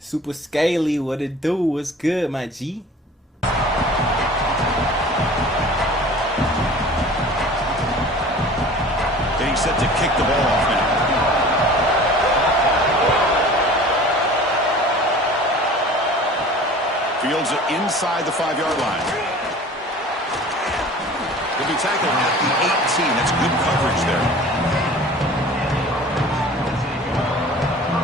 Super Scaly, what it do? What's good, my G? Getting set to kick the ball off now. Fields it inside the 5-yard line. He'll be tackled at the 18. That's good coverage there.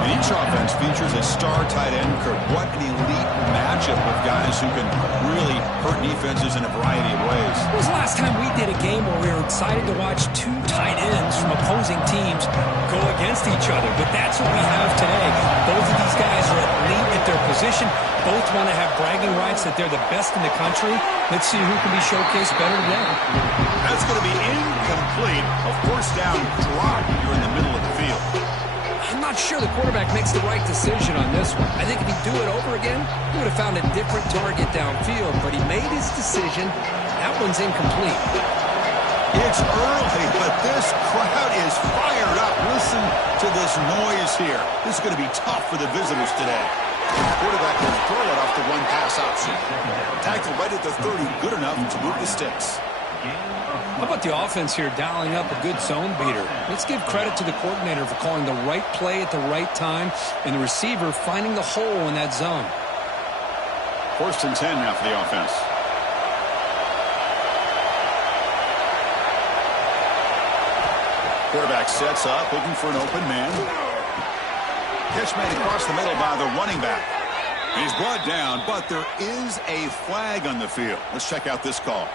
And each offense features a star tight end. Kirk, what an elite matchup of guys who can really hurt defenses in a variety of ways. When was the last time we did a game where we were excited to watch two tight ends from opposing teams go against each other? But that's what we have today. Both of these guys are elite at their position. Both want to have bragging rights that they're the best in the country. Let's see who can be showcased better than them. That's going to be incomplete. A first down drop here in the middle of the field. I'm not sure the quarterback makes the right decision on this one. I think if he'd do it over again, he would have found a different target downfield, but he made his decision. That one's incomplete. It's early, but this crowd is fired up. Listen to this noise here. This is going to be tough for the visitors today. The quarterback will throw it off the one-pass option. Tackle right at the 30, good enough to move the sticks. How about the offense here dialing up a good zone beater? Let's give credit to the coordinator for calling the right play at the right time and the receiver finding the hole in that zone. 1st and 10 now for the offense. Quarterback sets up, looking for an open man. Catch made across the middle by the running back. He's brought down, but there is a flag on the field. Let's check out this call.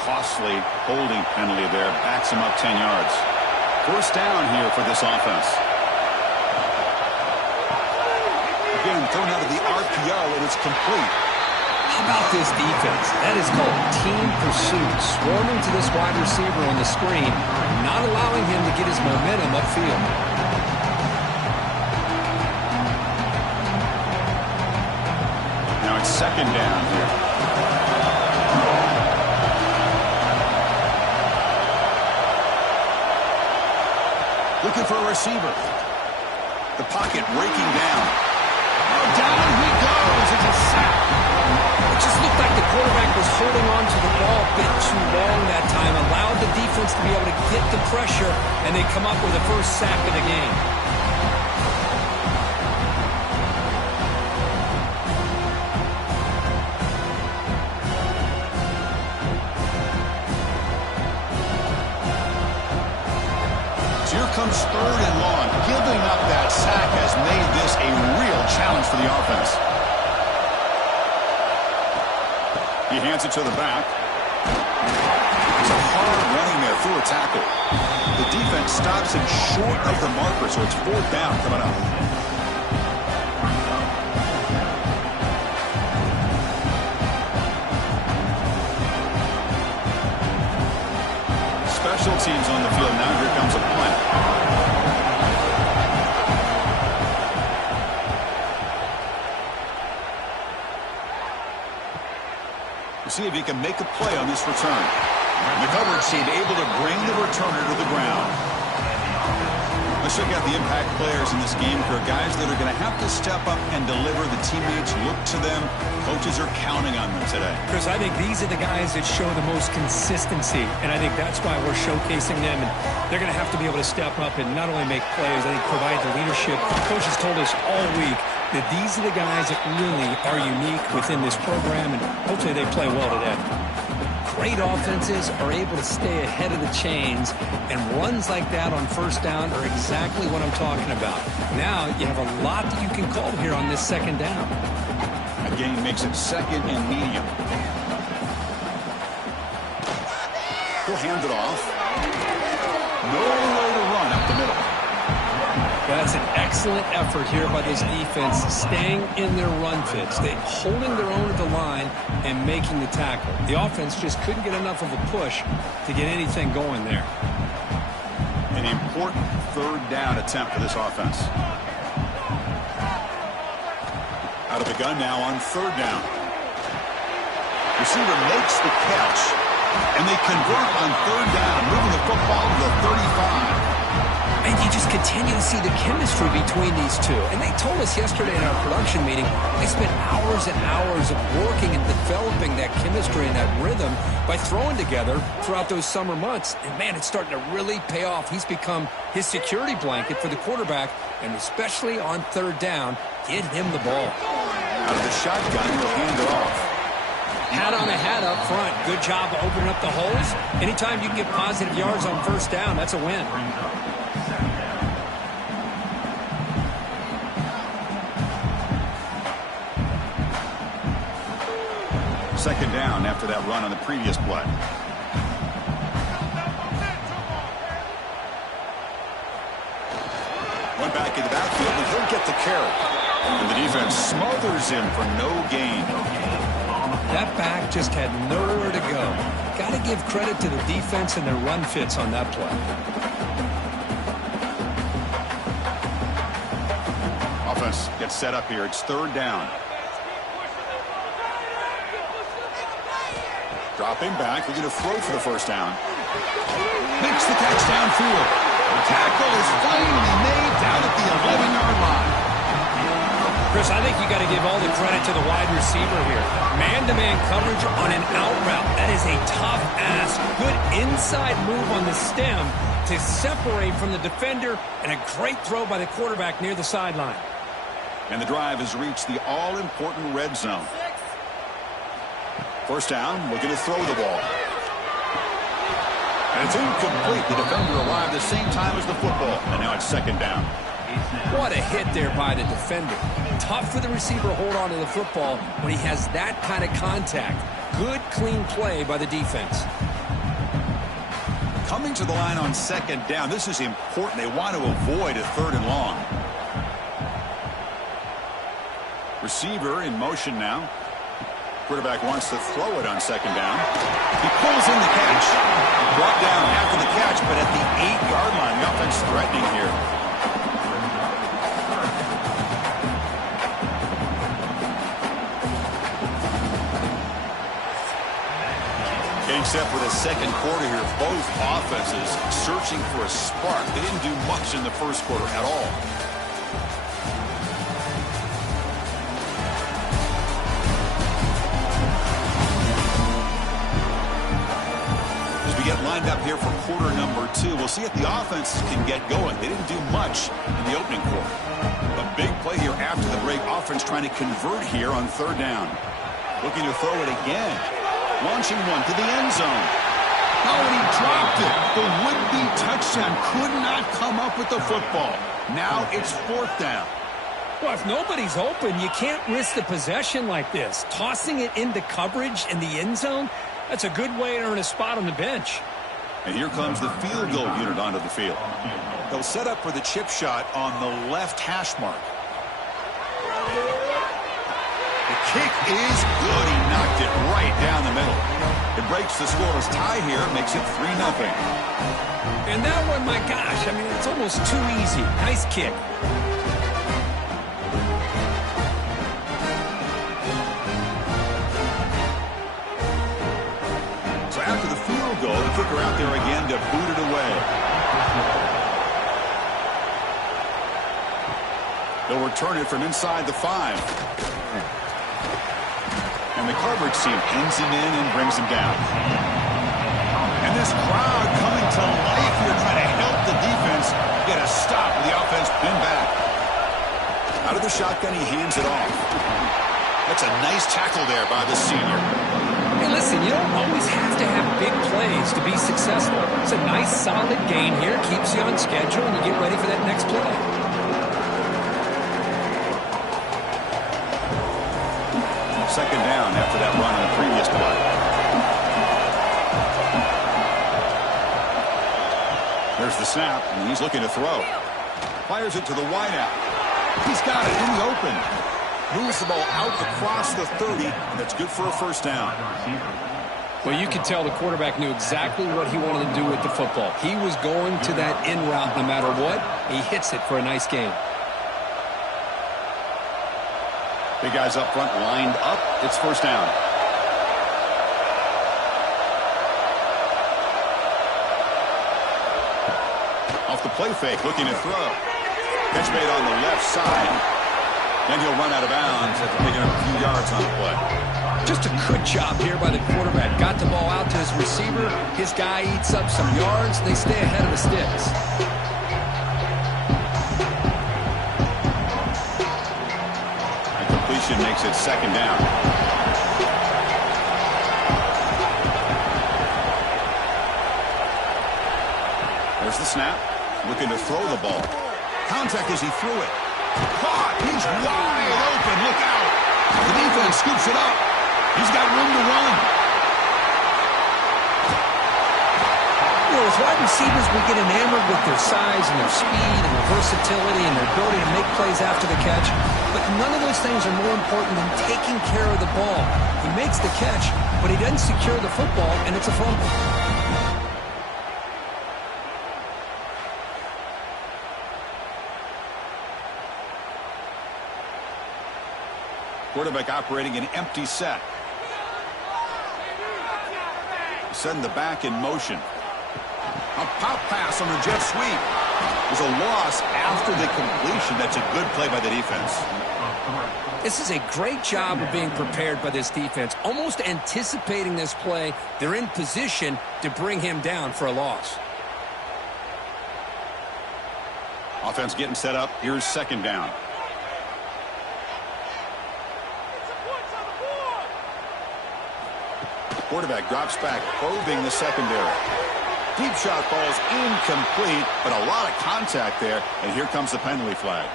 Costly holding penalty there. Backs him up 10 yards. First down here for this offense. Again, thrown out of the RPO, and it's complete. How about this defense? That is called team pursuit. Swarming to this wide receiver on the screen, not allowing him to get his momentum upfield. Second down here. Looking for a receiver. The pocket breaking down. Oh, down he goes. It's a sack. It just looked like the quarterback was holding on to the ball a bit too long that time. Allowed the defense to be able to get the pressure, and they come up with the first sack of the game. Comes 3rd and long. Giving up that sack has made this a real challenge for the offense. He hands it to the back. It's a hard running there through a tackle. The defense stops him short of the marker, so it's 4th down coming up. Special teams on the field. Now here comes a punt. We'll see if he can make a play on this return. And the coverage team able to bring the returner to the ground. Let's check out the impact players in this game. For guys that are going to have to step up and deliver. The teammates look to them. Coaches are counting on them today. Chris, I think these are the guys that show the most consistency, and I think that's why we're showcasing them. And they're going to have to be able to step up and not only make plays, I think provide the leadership. Coaches told us all week that these are the guys that really are unique within this program, and hopefully they play well today. Great offenses are able to stay ahead of the chains, and runs like that on first down are exactly what I'm talking about. Now you have a lot that you can call here on this second down. Again, makes it 2nd and medium. He'll hand it off. Nowhere to run up the middle. That's an excellent effort here by this defense, staying in their run fits. They holding their own at the line and making the tackle. The offense just couldn't get enough of a push to get anything going there. An important 3rd down attempt for this offense. Out of the gun now on 3rd down. Receiver makes the catch, and they convert on 3rd down, moving the football to the continue to see the chemistry between these two. And they told us yesterday in our production meeting, they spent hours and hours of working and developing that chemistry and that rhythm by throwing together throughout those summer months. And, man, it's starting to really pay off. He's become his security blanket for the quarterback, and especially on third down, get him the ball. Out of the shotgun, he'll hand it off. Hat on a hat up front. Good job opening up the holes. Anytime you can get positive yards on first down, that's a win. Second down after that run on the previous play. One back in the backfield, and he'll get the carry. And the defense smothers him for no gain. That back just had nowhere to go. Got to give credit to the defense and their run fits on that play. Offense gets set up here. It's third down. Dropping back, looking to throw for the first down. Makes the catch downfield. The tackle is finally made down at the 11-yard line. Chris, I think you got to give all the credit to the wide receiver here. Man-to-man coverage on an out route. That is a tough ask. Good inside move on the stem to separate from the defender, and a great throw by the quarterback near the sideline. And the drive has reached the all-important red zone. First down, looking to throw the ball. And it's incomplete. The defender arrived the same time as the football. And now it's second down. What a hit there by the defender. Tough for the receiver to hold on to the football when he has that kind of contact. Good, clean play by the defense. Coming to the line on second down. This is important. They want to avoid a third and long. Receiver in motion now. Quarterback wants to throw it on second down. He pulls in the catch. Brought down after the catch, but at the 8-yard line. The offense threatening here. Getting set for the second quarter here. Both offenses searching for a spark. They didn't do much in the first quarter at all. Get lined up here for quarter number 2. We'll see if the offense can get going. They didn't do much in the opening quarter. A big play here after the break. Offense trying to convert here on third down. Looking to throw it again. Launching one to the end zone. Oh, and he dropped it. The would-be touchdown could not come up with the football. Now it's fourth down. Well, if nobody's open, you can't risk the possession like this. Tossing it into coverage in the end zone, that's a good way to earn a spot on the bench. And here comes the field goal unit onto the field. They'll set up for the chip shot on the left hash mark. The kick is good. He knocked it right down the middle. It breaks the scoreless tie here, makes it 3-0. And that one, my gosh, I mean, it's almost too easy. Nice kick. After the field goal, the kicker out there again to boot it away. They'll return it from inside the 5. And the coverage team pins him in and brings him down. And this crowd coming to life here trying to help the defense get a stop with the offense pinned back. Out of the shotgun, he hands it off. That's a nice tackle there by the senior. Hey, listen, you don't always have to have big plays to be successful. It's a nice, solid gain here. Keeps you on schedule, and you get ready for that next play. Second down after that run on the previous play. There's the snap, and he's looking to throw. Fires it to the wideout. He's got it in the open. Moves the ball out across the 30, and that's good for a first down. Well, you could tell the quarterback knew exactly what he wanted to do with the football. He was going to that in route no matter what. He hits it for a nice gain. Big guys up front lined up. It's first down. Off the play fake, looking to throw. Catch made on the left side. Then he'll run out of bounds after picking up a few yards on the play. Just a good job here by the quarterback. Got the ball out to his receiver. His guy eats up some yards. They stay ahead of the sticks. Completion makes it second down. There's the snap. Looking to throw the ball. Contact as he threw it. Caught. He's wide open. Look out. The defense scoops it up. He's got room to run. You know, as wide receivers, we get enamored with their size and their speed and their versatility and their ability to make plays after the catch. But none of those things are more important than taking care of the ball. He makes the catch, but he doesn't secure the football, and it's a fumble. Quarterback operating an empty set. Send the back in motion. A pop pass on the jet sweep. There's a loss after the completion. That's a good play by the defense. This is a great job of being prepared by this defense. Almost anticipating this play. They're in position to bring him down for a loss. Offense getting set up. Here's second down. Quarterback drops back, probing the secondary. Deep shot ball's incomplete, but a lot of contact there, and here comes the penalty flag.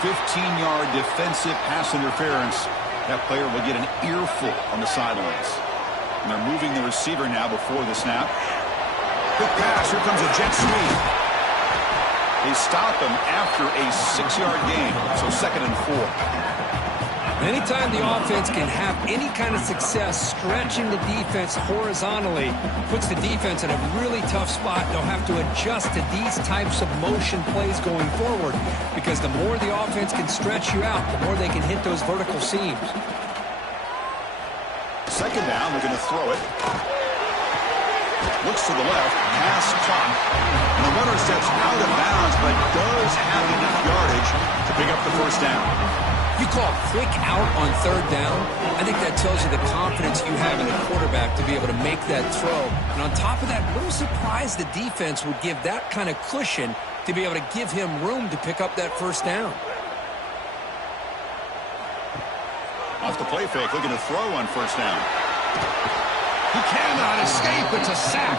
15-yard defensive pass interference. That player will get an earful on the sidelines. And they're moving the receiver now before the snap. Quick pass. Here comes a jet sweep. They stop him after a 6-yard gain, so 2nd and 4. Anytime the offense can have any kind of success stretching the defense horizontally, puts the defense in a really tough spot. They'll have to adjust to these types of motion plays going forward, because the more the offense can stretch you out, the more they can hit those vertical seams. Second down, they're going to throw it. Looks to the left, pass caught. And the runner steps out of bounds, but does have enough yardage to pick up the first down. You call quick out on 3rd down, I think that tells you the confidence you have in the quarterback to be able to make that throw. And on top of that, a little surprised the defense would give that kind of cushion to be able to give him room to pick up that first down. Off the play fake, looking to throw on first down. He cannot escape. It's a sack.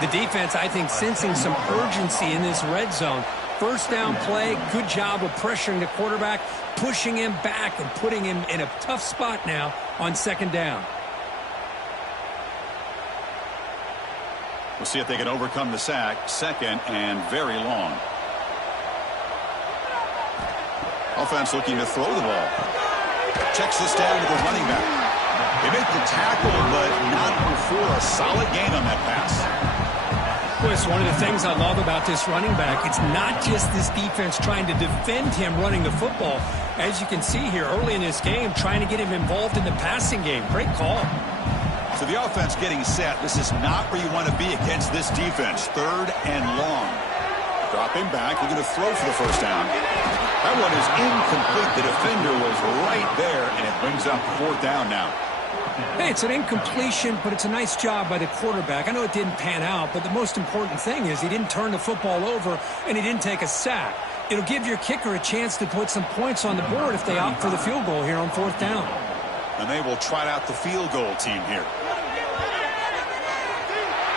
The defense, I think, sensing some urgency in this red zone. First down play, good job of pressuring the quarterback, pushing him back and putting him in a tough spot now on 2nd down. We'll see if they can overcome the sack. 2nd and very long. Offense looking to throw the ball. Checks this down to the running back. They make the tackle, but not before a solid gain on that pass. Well, it's one of the things I love about this running back. It's not just this defense trying to defend him running the football. As you can see here early in this game, trying to get him involved in the passing game. Great call. So the offense getting set. This is not where you want to be against this defense. 3rd and long. Dropping back, looking to throw for the first down. That one is incomplete. The defender was right there, and it brings up 4th down now. Hey, it's an incompletion, but it's a nice job by the quarterback. I know it didn't pan out, but the most important thing is he didn't turn the football over, and he didn't take a sack. It'll give your kicker a chance to put some points on the board if they opt for the field goal here on 4th down. And they will trot out the field goal team here.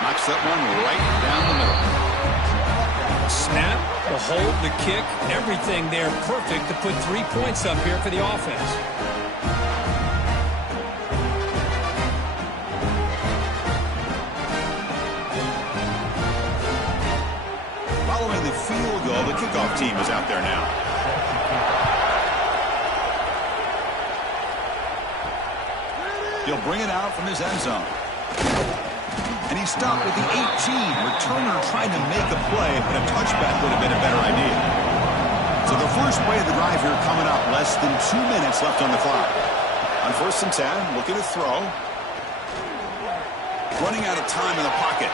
Knocks that one right down the middle. Snap, the hold, the kick, everything there perfect to put 3 points up here for the offense. Following the field goal, the kickoff team is out there now. He'll bring it out from his end zone. And he stopped at the 18. Returner trying to make a play, but a touchback would have been a better idea. So the first play of the drive here coming up. Less than 2 minutes left on the clock. On 1st and 10, looking to throw. Running out of time in the pocket.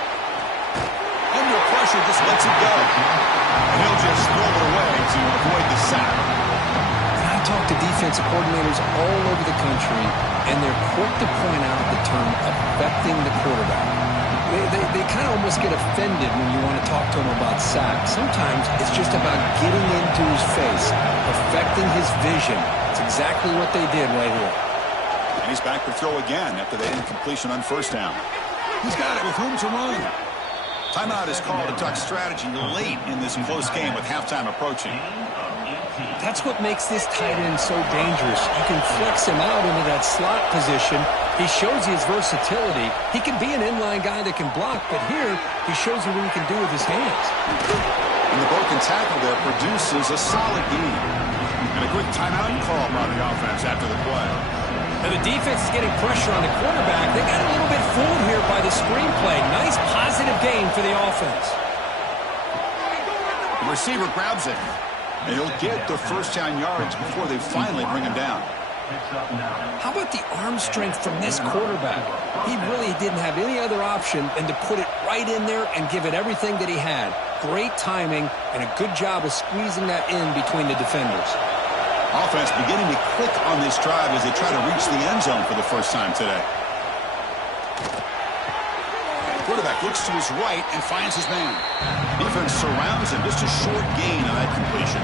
Under pressure, just lets it go. And he'll just throw it away to avoid the sack. I talk to defensive coordinators all over the country, and they're quick to point out the term affecting the quarterback. They kind of almost get offended when you want to talk to them about sacks. Sometimes it's just about getting into his face, affecting his vision. It's exactly what they did right here. And he's back to throw again after the incompletion on 1st down. He's got it with room to run. Timeout is called to talk strategy late in this close game with halftime approaching. That's what makes this tight end so dangerous. You can flex him out into that slot position. He shows you his versatility. He can be an inline guy that can block, but here he shows you what he can do with his hands. And the broken tackle there produces a solid gain. And a quick timeout call by the offense after the play. Now the defense is getting pressure on the quarterback. They got a little bit fooled here by the screenplay. Nice positive gain for the offense. The receiver grabs it. And he'll get the 1st down yards before they finally bring him down. How about the arm strength from this quarterback? He really didn't have any other option than to put it right in there and give it everything that he had. Great timing and a good job of squeezing that in between the defenders. Offense beginning to click on this drive as they try to reach the end zone for the first time today. Quarterback looks to his right and finds his man. Defense surrounds him. Just a short gain on that completion.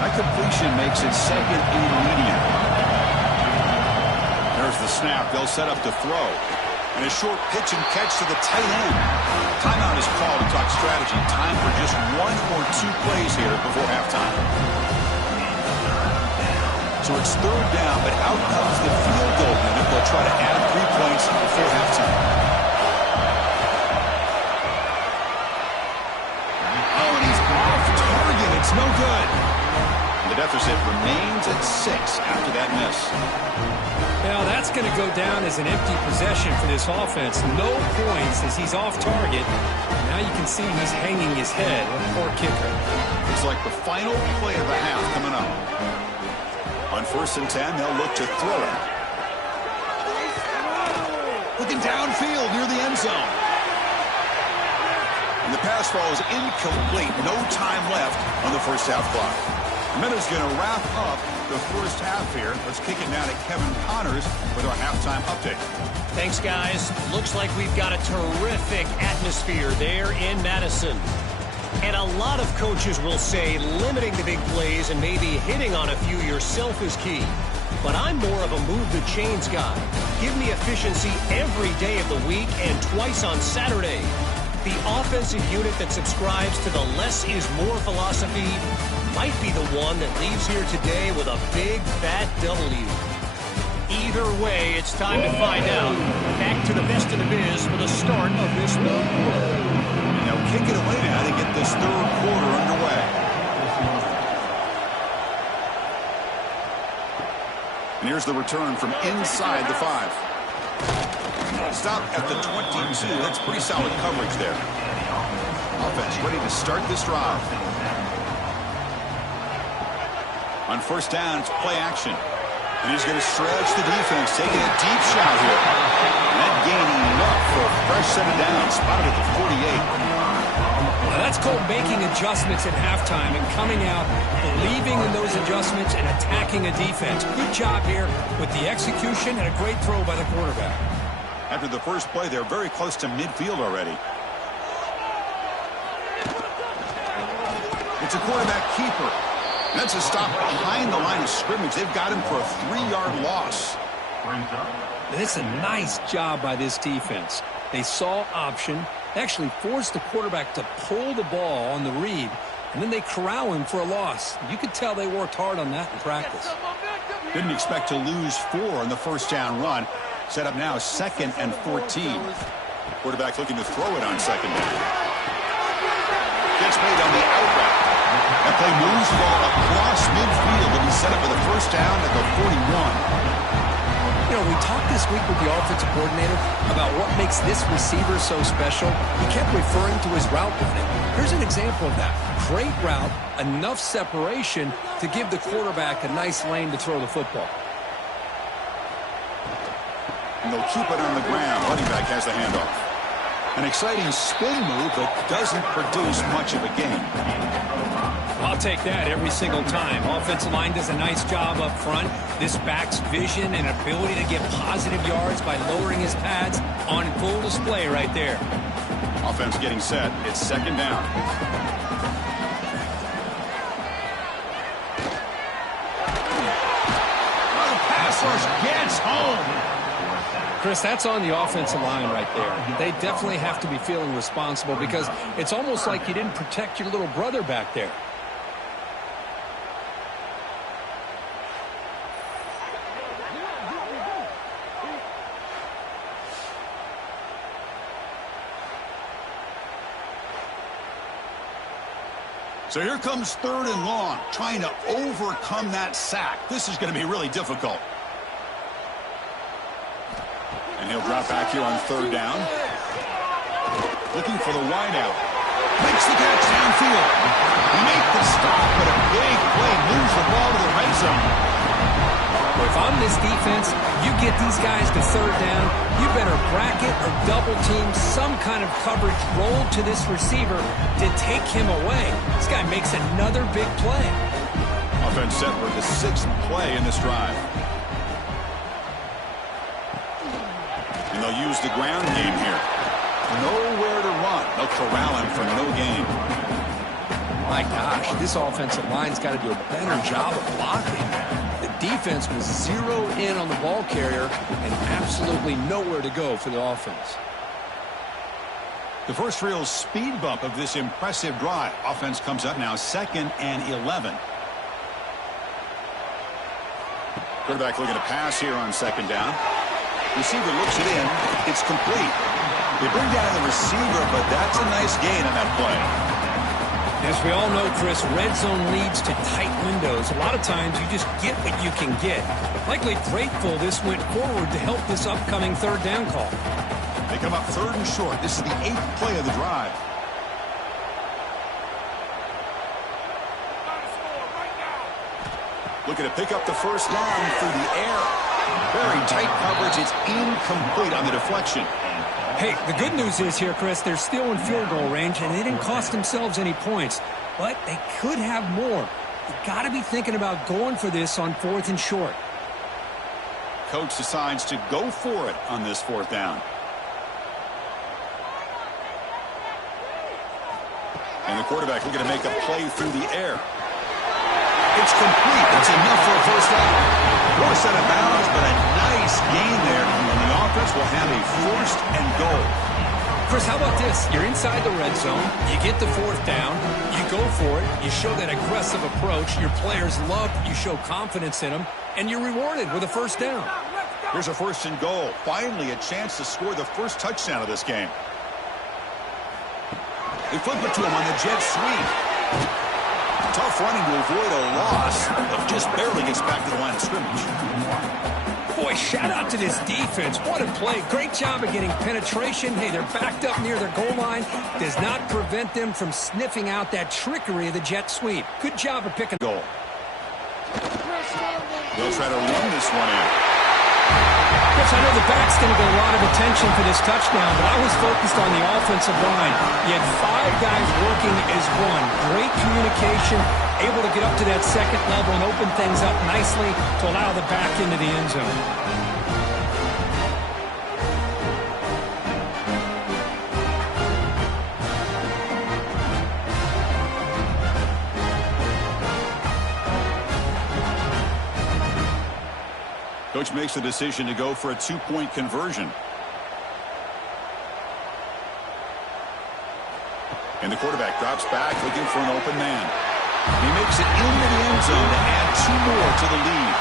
That completion makes it 2nd and medium. There's the snap. They'll set up to throw. And a short pitch and catch to the tight end. Timeout is called to talk strategy. Time for just 1 or 2 plays here before halftime. So it's 3rd down, but out comes the field goal unit. They'll try to add 3 points before halftime. Oh, and he's off target. It's no good. The deficit remains at 6 after that miss. Now that's going to go down as an empty possession for this offense. No points as he's off target. Now you can see he's hanging his head. Poor kicker. It's like the final play of the half coming up. On 1st and 10, they'll look to throw it. Looking downfield near the end zone. And the pass ball is incomplete. No time left on the 1st half clock. Minute's going to wrap up the 1st half here. Let's kick it down to Kevin Connors with our halftime update. Thanks, guys. Looks like we've got a terrific atmosphere there in Madison. And a lot of coaches will say limiting the big plays and maybe hitting on a few yourself is key. But I'm more of a move the chains guy. Give me efficiency every day of the week and twice on Saturday. The offensive unit that subscribes to the less is more philosophy might be the one that leaves here today with a big, fat W. Either way, it's time to find out. Back to the best in the biz for the start of this 3rd quarter. Now kick it away now to get this 3rd quarter underway. And here's the return from inside the 5. Stop at the 22. That's pretty solid coverage there. Offense ready to start this drive. On 1st down, it's play action. And he's going to stretch the defense, taking a deep shot here. And that gaining enough for a fresh set of downs, spotted at the 48. Now that's called making adjustments at halftime and coming out, believing in those adjustments and attacking a defense. Good job here with the execution and a great throw by the quarterback. After the first play, they're very close to midfield already. It's a quarterback keeper. That's a stop behind the line of scrimmage. They've got him for a 3-yard loss. This is a nice job by this defense. They saw option, actually forced the quarterback to pull the ball on the read, and then they corral him for a loss. You could tell they worked hard on that in practice. Didn't expect to lose 4 on the 1st down run. Set up now 2nd and 14. Quarterback looking to throw it on 2nd down. Gets made on the out route. That play moves the ball across midfield, and he's set up for the 1st down at the 41. You know, we talked this week with the offensive coordinator about what makes this receiver so special. He kept referring to his route running. Here's an example of that. Great route, enough separation to give the quarterback a nice lane to throw the football. And they'll keep it on the ground. Running back has the handoff. An exciting spin move, but doesn't produce much of a gain. I'll take that every single time. Offensive line does a nice job up front. This back's vision and ability to get positive yards by lowering his pads on full display right there. Offense getting set. It's second down. The pass rush gets home. Chris, that's on the offensive line right there. They definitely have to be feeling responsible because it's almost like you didn't protect your little brother back there. So here comes third and long, trying to overcome that sack. This is going to be really difficult. And he'll drop back here on third down. Looking for the wideout. Makes the catch downfield. He made the stop, but a big play moves the ball to the red zone. If I'm this defense, you get these guys to third down, you better bracket or double team some kind of coverage roll to this receiver to take him away. This guy makes another big play. Offense set for the sixth play in this drive. And they'll use the ground game here. Nowhere to run. They'll corral him for no gain. My gosh, this offensive line's got to do a better job of blocking. The defense was zero in on the ball carrier and absolutely nowhere to go for the offense. The first real speed bump of this impressive drive. Offense comes up now, 2nd and 11. Quarterback looking to pass here on second down. Receiver looks it in. It's complete. They bring down the receiver, but that's a nice gain on that play. As we all know, Chris, red zone leads to tight windows. A lot of times you just get what you can get. Likely grateful this went forward to help this upcoming third down call. They come up third and short. This is the 8th play of the drive. Looking to pick up the first down through the air. Very tight coverage. It's incomplete on the deflection. Hey, the good news is here, Chris, they're still in field goal range, and they didn't cost themselves any points. But they could have more. You got to be thinking about going for this on 4th and short. Coach decides to go for it on this 4th down. And the quarterback looking to make a play through the air. It's complete. That's enough for a first down. More set of bounds, but a nice gain there. And the offense will have a 1st and goal. Chris, how about this? You're inside the red zone. You get the 4th down. You go for it. You show that aggressive approach. Your players love that you show confidence in them. And you're rewarded with a first down. Here's a 1st and goal. Finally a chance to score the first touchdown of this game. They flip it to him on the jet sweep. Tough running to avoid a loss, but just barely gets back to the line of scrimmage. Boy, shout out to this defense. What a play. Great job of getting penetration. Hey, they're backed up near their goal line. Does not prevent them from sniffing out that trickery of the jet sweep. Good job of picking goal. They'll try to run this one in. Chris, I know the back's going to get a lot of attention for this touchdown, but I was focused on the offensive line. You had 5 guys working as one. Great communication, able to get up to that 2nd level and open things up nicely to allow the back into the end zone. Coach makes the decision to go for a 2-point conversion. And the quarterback drops back looking for an open man. He makes it into the end zone to add 2 more to the lead.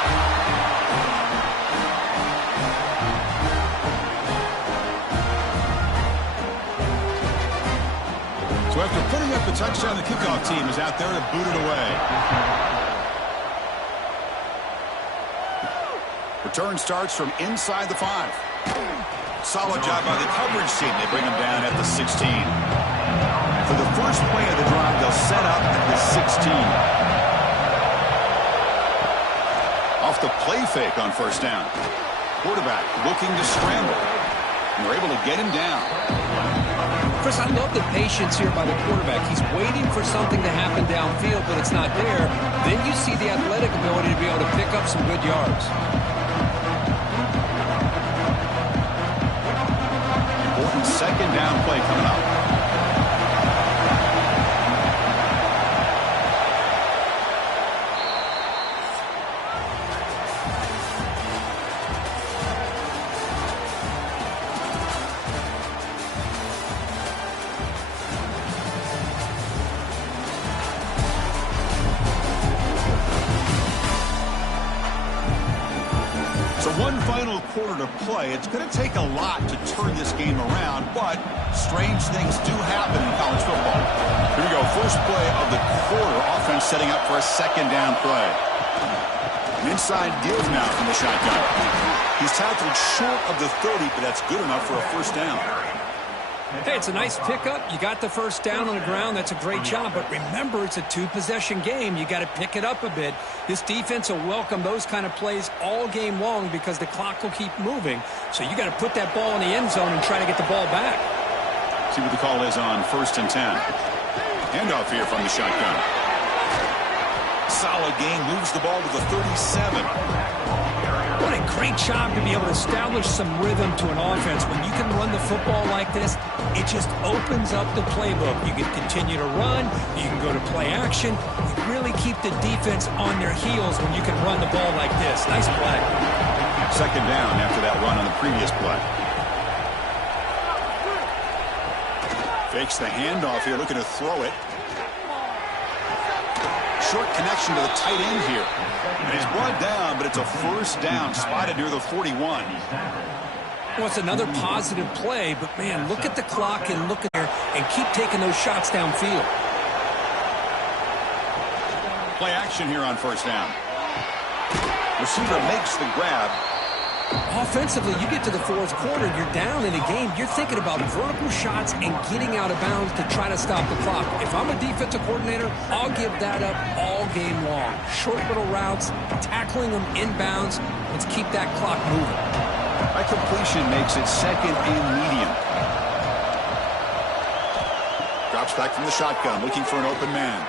So after putting up the touchdown, the kickoff team is out there to boot it away. Return starts from inside the 5. Solid job by the coverage team. They bring him down at the 16. For the first play of the drive, they'll set up at the 16. Off the play fake on first down. Quarterback looking to scramble. And they're able to get him down. Chris, I love the patience here by the quarterback. He's waiting for something to happen downfield, but it's not there. Then you see the athletic ability to be able to pick up some good yards. Important second down play coming up. So one final quarter to play. It's going to take a lot to turn this game around, but strange things do happen in college football. Here we go. First play of the quarter. Offense setting up for a second down play. An inside deal now from the shotgun. He's tackled short of the 30, but that's good enough for a first down. Hey, it's a nice pickup. You got the first down on the ground. That's a great job. But remember, it's a two-possession game. You got to pick it up a bit. This defense will welcome those kind of plays all game long because the clock will keep moving. So you got to put that ball in the end zone and try to get the ball back. See what the call is on 1st and 10. Handoff here from the shotgun. Solid gain. Moves the ball to the 37. What a great job to be able to establish some rhythm to an offense. When you can run the football like this, it just opens up the playbook. You can continue to run. You can go to play action. You really keep the defense on their heels when you can run the ball like this. Nice play. Second down after that run on the previous play. Fakes the handoff here, looking to throw it. Short connection to the tight end here. And he's brought down, but it's a first down, spotted near the 41. Well, it's another positive play, but, man, look at the clock and look at there and keep taking those shots downfield. Play action here on first down. Receiver makes the grab. Offensively, you get to the fourth quarter, you're down in a game. You're thinking about vertical shots and getting out of bounds to try to stop the clock. If I'm a defensive coordinator, I'll give that up all game long. Short little routes, tackling them inbounds. Let's keep that clock moving. That completion makes it second and medium. Drops back from the shotgun, looking for an open man.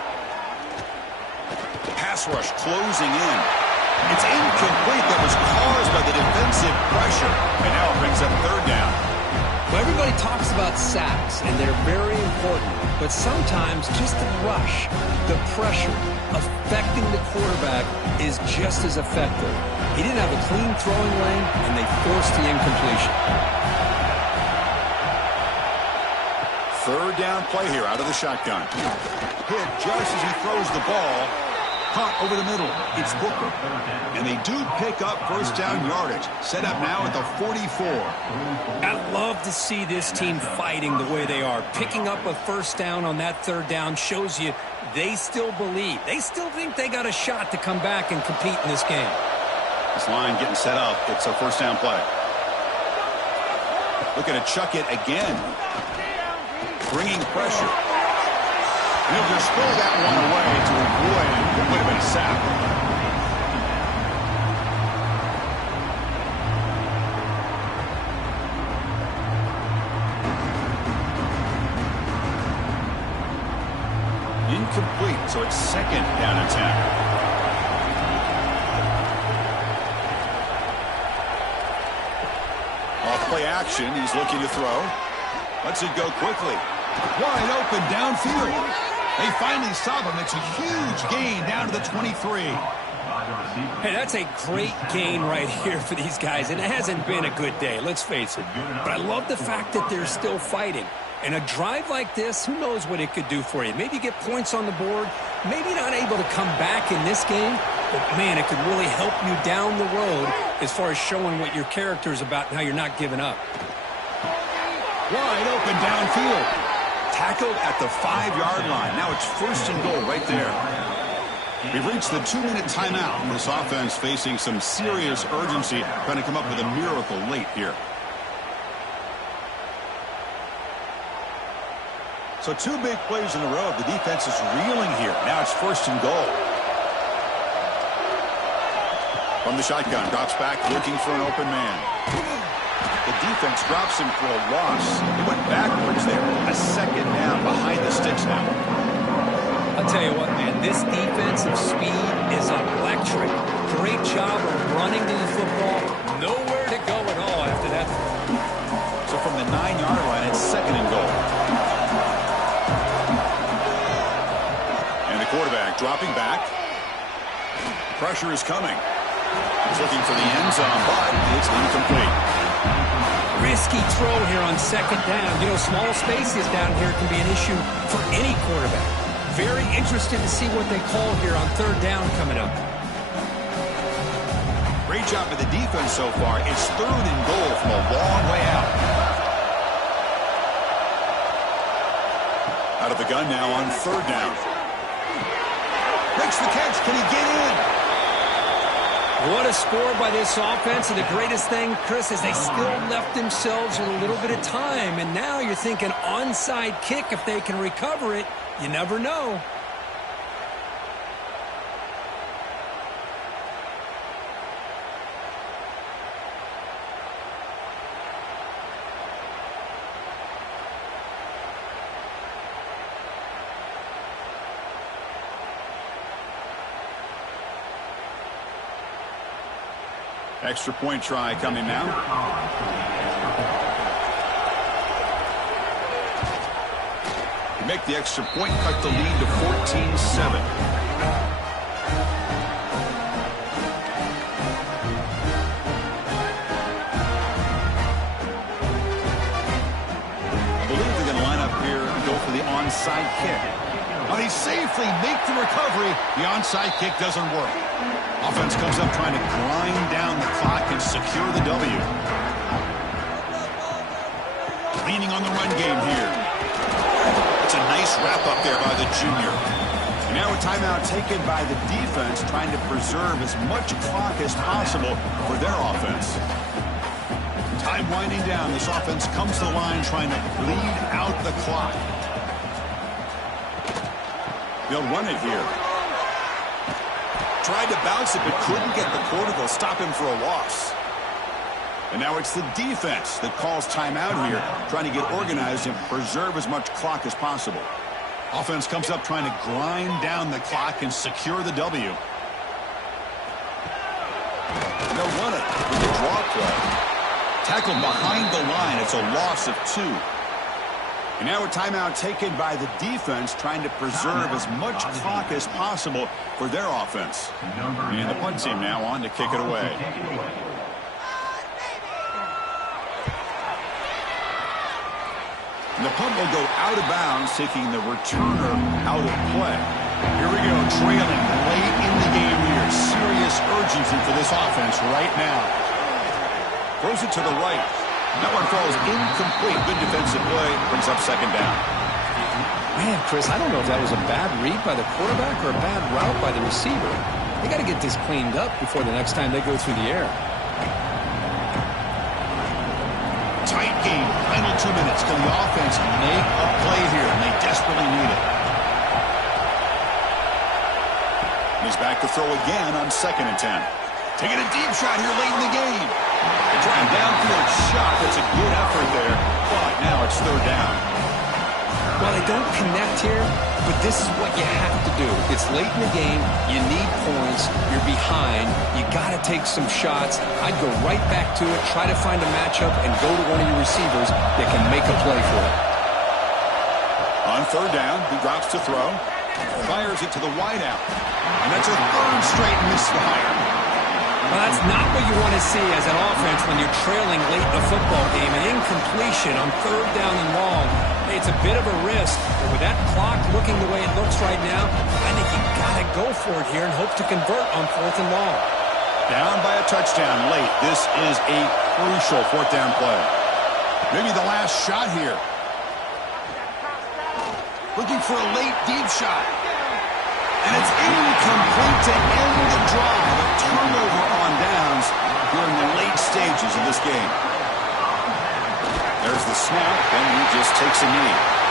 Pass rush closing in. It's incomplete. That was caused by the defensive pressure. And now it brings up third down. Well, everybody talks about sacks, and they're very important. But sometimes just the rush, the pressure, affecting the quarterback is just as effective. He didn't have a clean throwing lane, and they forced the incompletion. Third down play here out of the shotgun. Hit just as he throws the ball. Caught over the middle. It's Booker. And they do pick up first down yardage. Set up now at the 44. I love to see this team fighting the way they are. Picking up a first down on that third down shows you they still believe. They still think they got a shot to come back and compete in this game. This line getting set up. It's a first down play. Looking to chuck it again. Bringing pressure. And he'll just throw that one away to avoid what would have been a sack. Incomplete, so it's second down and 10. Off play action, he's looking to throw. Lets it go quickly. Wide open downfield. They finally stop him. It's a huge gain down to the 23. Hey, that's a great gain right here for these guys. And it hasn't been a good day, let's face it. But I love the fact that they're still fighting. And a drive like this, who knows what it could do for you. Maybe get points on the board. Maybe not able to come back in this game. But, man, it could really help you down the road as far as showing what your character is about and how you're not giving up. Wide open downfield. Tackled at the 5-yard line. Now it's first and goal right there. We've reached the 2-minute timeout. This offense facing some serious urgency, trying to come up with a miracle late here. So 2 big plays in a row. The defense is reeling here. Now it's 1st and goal. From the shotgun, drops back, looking for an open man. The defense drops him for a loss. He went backwards there. A 2nd down behind the sticks now. I'll tell you what, man, this defensive speed is electric. Great job of running to the football. Nowhere to go at all after that. So from the 9-yard line, it's 2nd and goal. And the quarterback dropping back. Pressure is coming. He's looking for the end zone, but it's incomplete. Risky throw here on 2nd down. You know, small spaces down here can be an issue for any quarterback. Very interested to see what they call here on 3rd down coming up. Great job by the defense so far. It's 3rd and goal from a long way out. Out of the gun now on 3rd down. Makes the catch. Can he get in? What a score by this offense, and the greatest thing, Chris, is they still left themselves with a little bit of time, and now you're thinking onside kick if they can recover it. You never know. Extra point try coming now. You make the extra point, cut the lead to 14-7. I believe they're going to line up here and go for the onside kick. Now they safely make the recovery. The onside kick doesn't work. Offense comes up trying to grind down the clock and secure the W. Leaning on the run game here. It's a nice wrap up there by the junior. And now a timeout taken by the defense, trying to preserve as much clock as possible for their offense. Time winding down. This offense comes to the line trying to bleed out the clock. They'll run it here. Tried to bounce it, but couldn't get the quarter. They'll stop him for a loss. And now it's the defense that calls timeout here, trying to get organized and preserve as much clock as possible. Offense comes up trying to grind down the clock and secure the W. And they'll run it with the draw play. Tackled behind the line. It's a loss of 2. And now a timeout taken by the defense, trying to preserve as much clock as possible for their offense. And the punt team now on to kick it away. And the punt will go out of bounds, taking the returner out of play. Here we go, trailing late in the game here. Serious urgency for this offense right now. Throws it to the right. That one falls incomplete. Good defensive play. Brings up 2nd down. Man, Chris, I don't know if that was a bad read by the quarterback or a bad route by the receiver. They got to get this cleaned up before the next time they go through the air. Tight game. Final 2 minutes. Can the offense make a play here? And they desperately need it. And he's back to throw again on 2nd and 10. Taking a deep shot here late in the game. They try a downfield shot. That's a good effort there. But now it's 3rd down. Well, they don't connect here, but this is what you have to do. It's late in the game. You need points. You're behind. You got to take some shots. I'd go right back to it, try to find a matchup, and go to one of your receivers that can make a play for it. On 3rd down, he drops to throw. Fires it to the wideout. And that's a 3rd straight misfire. Well, that's not what you want to see as an offense when you're trailing late in a football game. An incompletion on 3rd down and long. Hey, it's a bit of a risk, but with that clock looking the way it looks right now, I think you got to go for it here and hope to convert on 4th and long. Down by a touchdown late. This is a crucial 4th down play. Maybe the last shot here. Looking for a late deep shot. And it's incomplete to end the drive. A turnover on downs here in the late stages of this game. There's the snap, and he just takes a knee.